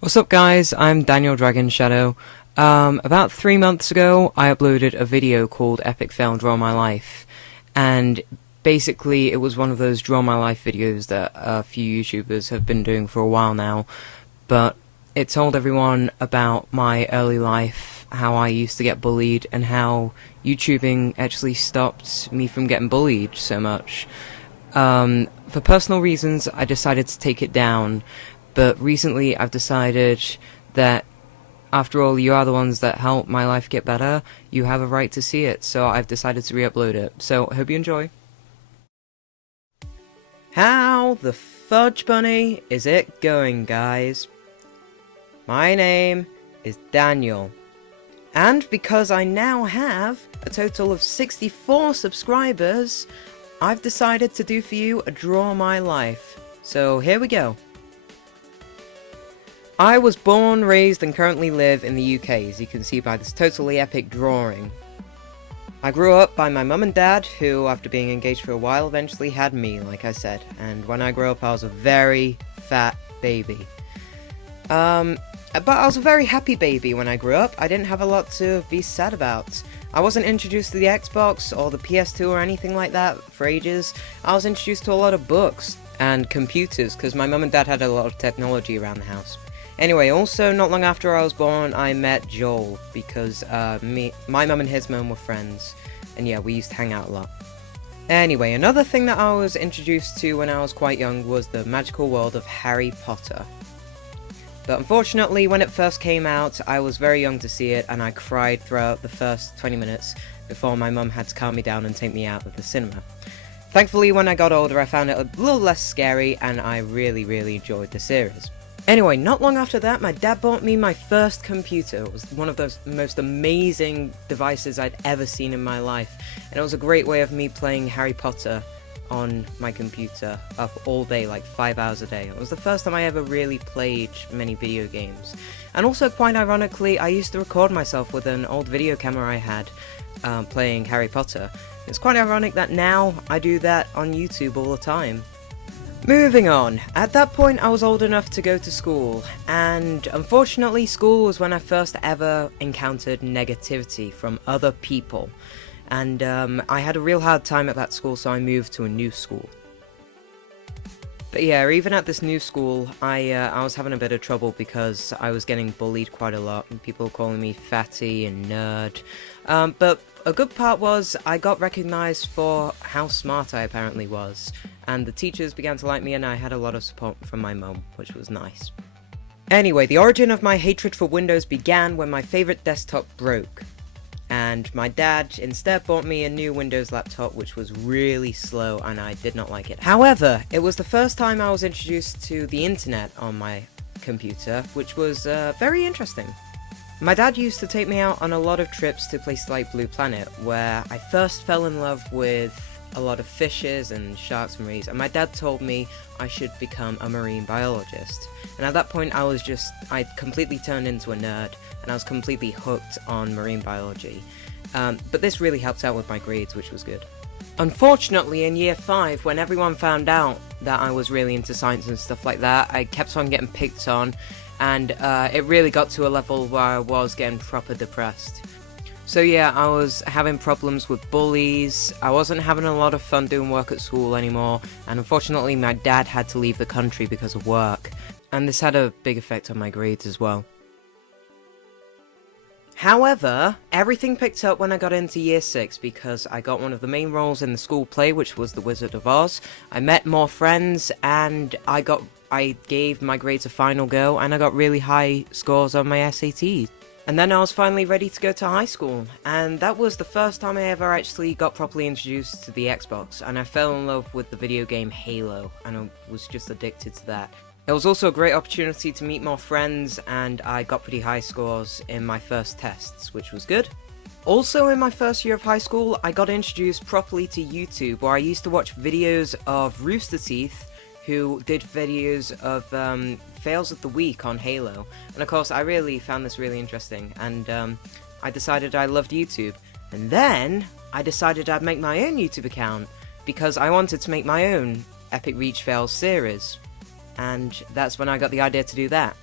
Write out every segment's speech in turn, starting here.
What's up guys, I'm Daniel Dragon Shadow. About 3 months ago, I uploaded a video called Epic Fail Draw My Life, and basically it was one of those Draw My Life videos that a few YouTubers have been doing for a while now, but it told everyone about my early life, how I used to get bullied, and how YouTubing actually stopped me from getting bullied so much. For personal reasons, I decided to take it down. But recently I've decided that, after all, you are the ones that help my life get better, you have a right to see it, so I've decided to re-upload it. So, hope you enjoy. How the fudge bunny is it going, guys? My name is Daniel. And because I now have a total of 64 subscribers, I've decided to do for you a Draw My Life. So, here we go. I was born, raised, and currently live in the UK, as you can see by this totally epic drawing. I grew up by my mum and dad, who, after being engaged for a while, eventually had me, like I said, and when I grew up I was a very fat baby. But I was a very happy baby when I grew up. I didn't have a lot to be sad about. I wasn't introduced to the Xbox or the PS2 or anything like that for ages. I was introduced to a lot of books and computers, because my mum and dad had a lot of technology around the house. Anyway, also, not long after I was born, I met Joel, because my mum and his mum were friends, and yeah, we used to hang out a lot. Anyway, another thing that I was introduced to when I was quite young was the magical world of Harry Potter. But unfortunately, when it first came out, I was very young to see it, and I cried throughout the first 20 minutes before my mum had to calm me down and take me out of the cinema. Thankfully, when I got older, I found it a little less scary, and I really enjoyed the series. Anyway, not long after that, my dad bought me my first computer. It was one of those most amazing devices I'd ever seen in my life, and it was a great way of me playing Harry Potter on my computer up all day, like 5 hours a day. It was the first time I ever really played many video games. And also, quite ironically, I used to record myself with an old video camera I had playing Harry Potter. It's quite ironic that now I do that on YouTube all the time. Moving on, at that point I was old enough to go to school, and unfortunately school was when I first ever encountered negativity from other people, and I had a real hard time at that school, so I moved to a new school. But yeah, even at this new school, I was having a bit of trouble because I was getting bullied quite a lot, and people calling me fatty and nerd. But a good part was I got recognised for how smart I apparently was, and the teachers began to like me, and I had a lot of support from my mum, which was nice. Anyway, the origin of my hatred for Windows began when my favourite desktop broke, and my dad instead bought me a new Windows laptop, which was really slow, and I did not like it. However, it was the first time I was introduced to the internet on my computer, which was very interesting. My dad used to take me out on a lot of trips to places like Blue Planet, where I first fell in love with a lot of fishes and sharks and marines, and my dad told me I should become a marine biologist. And at that point I'd completely turned into a nerd, and I was completely hooked on marine biology. But this really helped out with my grades, which was good. Unfortunately, in year 5, when everyone found out that I was really into science and stuff like that, I kept on getting picked on, and it really got to a level where I was getting proper depressed. So yeah, I was having problems with bullies, I wasn't having a lot of fun doing work at school anymore, and unfortunately my dad had to leave the country because of work, and this had a big effect on my grades as well. However, everything picked up when I got into year 6, because I got one of the main roles in the school play, which was The Wizard of Oz. I met more friends, and I gave my grades a final go, and I got really high scores on my SATs. And then I was finally ready to go to high school, and that was the first time I ever actually got properly introduced to the Xbox, and I fell in love with the video game Halo, and I was just addicted to that. It was also a great opportunity to meet more friends, and I got pretty high scores in my first tests, which was good. Also, in my first year of high school, I got introduced properly to YouTube, where I used to watch videos of Rooster Teeth, who did videos of fails of the week on Halo, and of course I really found this really interesting, and I decided I loved YouTube. And then I decided I'd make my own YouTube account, because I wanted to make my own Epic Reach Fails series, and that's when I got the idea to do that.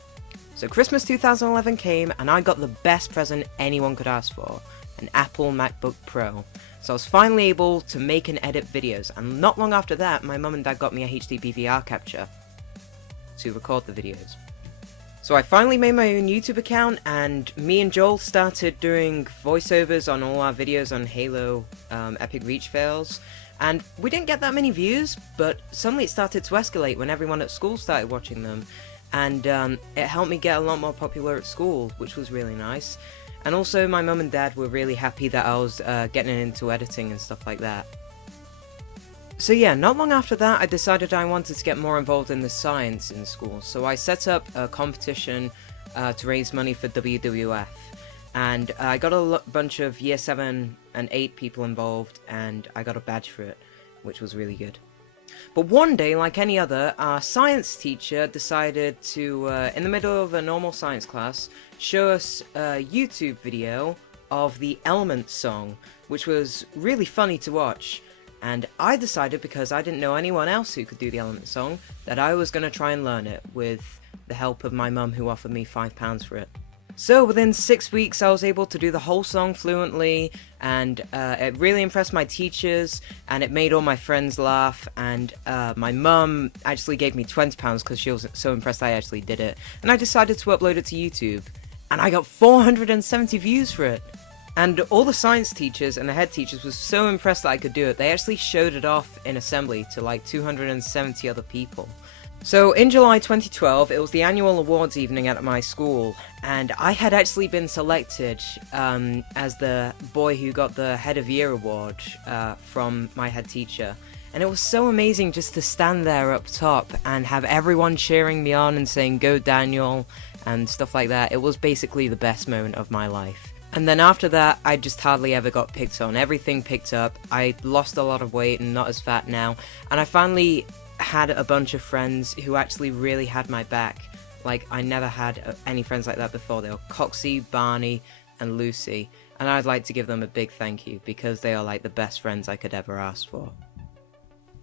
So Christmas 2011 came and I got the best present anyone could ask for, an Apple MacBook Pro. So I was finally able to make and edit videos, and not long after that my mum and dad got me a HD VR capture to record the videos. So I finally made my own YouTube account, and me and Joel started doing voiceovers on all our videos on Halo Epic Reach Fails, and we didn't get that many views, but suddenly it started to escalate when everyone at school started watching them, and it helped me get a lot more popular at school, which was really nice. And also my mum and dad were really happy that I was getting into editing and stuff like that. So yeah, not long after that I decided I wanted to get more involved in the science in school, so I set up a competition to raise money for WWF, and I got a bunch of year 7 and 8 people involved, and I got a badge for it, which was really good. But one day, like any other, our science teacher decided to, in the middle of a normal science class, show us a YouTube video of the Element song, which was really funny to watch. And I decided, because I didn't know anyone else who could do the Element song, that I was going to try and learn it with the help of my mum, who offered me £5 for it. So within 6 weeks I was able to do the whole song fluently, and it really impressed my teachers, and it made all my friends laugh, and my mum actually gave me £20 because she was so impressed I actually did it, and I decided to upload it to YouTube, and I got 470 views for it. And all the science teachers and the head teachers were so impressed that I could do it, they actually showed it off in assembly to like 270 other people. So in July 2012, it was the annual awards evening at my school, and I had actually been selected as the boy who got the Head of Year award from my head teacher. And it was so amazing just to stand there up top and have everyone cheering me on and saying, "Go Daniel," and stuff like that. It was basically the best moment of my life. And then after that, I just hardly ever got picked on. Everything picked up. I lost a lot of weight and not as fat now. And I finally had a bunch of friends who actually really had my back. Like, I never had any friends like that before. They were Coxie, Barney, and Lucy. And I'd like to give them a big thank you, because they are like the best friends I could ever ask for.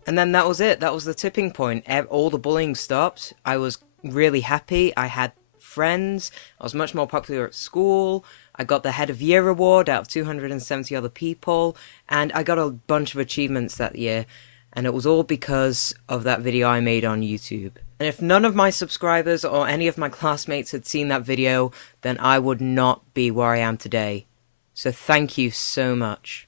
And then that was it. That was the tipping point. All the bullying stopped. I was really happy. I had friends. I was much more popular at school. I got the Head of Year award out of 270 other people, and I got a bunch of achievements that year, and it was all because of that video I made on YouTube. And if none of my subscribers or any of my classmates had seen that video, then I would not be where I am today. So thank you so much.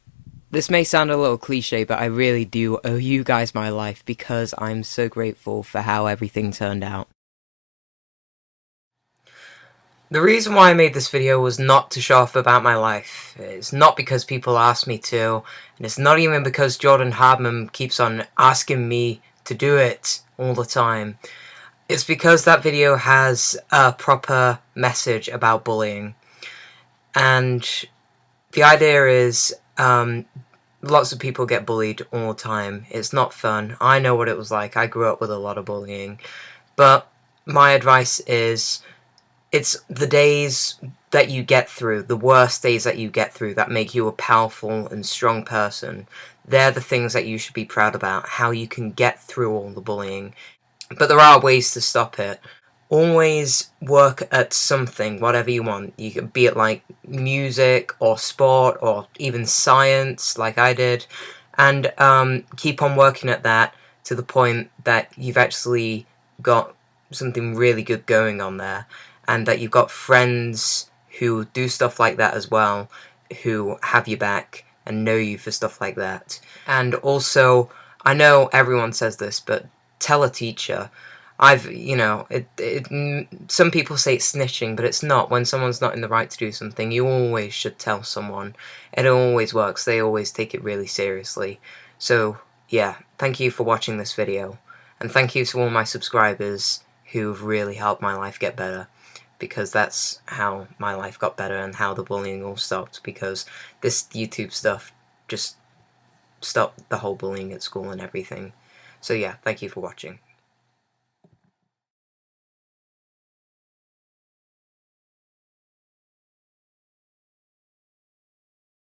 This may sound a little cliche, but I really do owe you guys my life, because I'm so grateful for how everything turned out. The reason why I made this video was not to show off about my life. It's not because people asked me to, and it's not even because Jordan Hardman keeps on asking me to do it all the time. It's because that video has a proper message about bullying. And the idea is, lots of people get bullied all the time. It's not fun. I know what it was like. I grew up with a lot of bullying. But my advice is, it's the days that you get through, the worst days that you get through, that make you a powerful and strong person. They're the things that you should be proud about, how you can get through all the bullying. But there are ways to stop it. Always work at something, whatever you want. You could be it like music or sport or even science, like I did, and keep on working at that to the point that you've actually got something really good going on there. And that you've got friends who do stuff like that as well, who have your back and know you for stuff like that. And also, I know everyone says this, but tell a teacher. Some people say it's snitching, but it's not. When someone's not in the right to do something, you always should tell someone. It always works. They always take it really seriously. So, yeah, thank you for watching this video. And thank you to all my subscribers who've really helped my life get better. Because that's how my life got better and how the bullying all stopped, because this YouTube stuff just stopped the whole bullying at school and everything. So yeah, thank you for watching.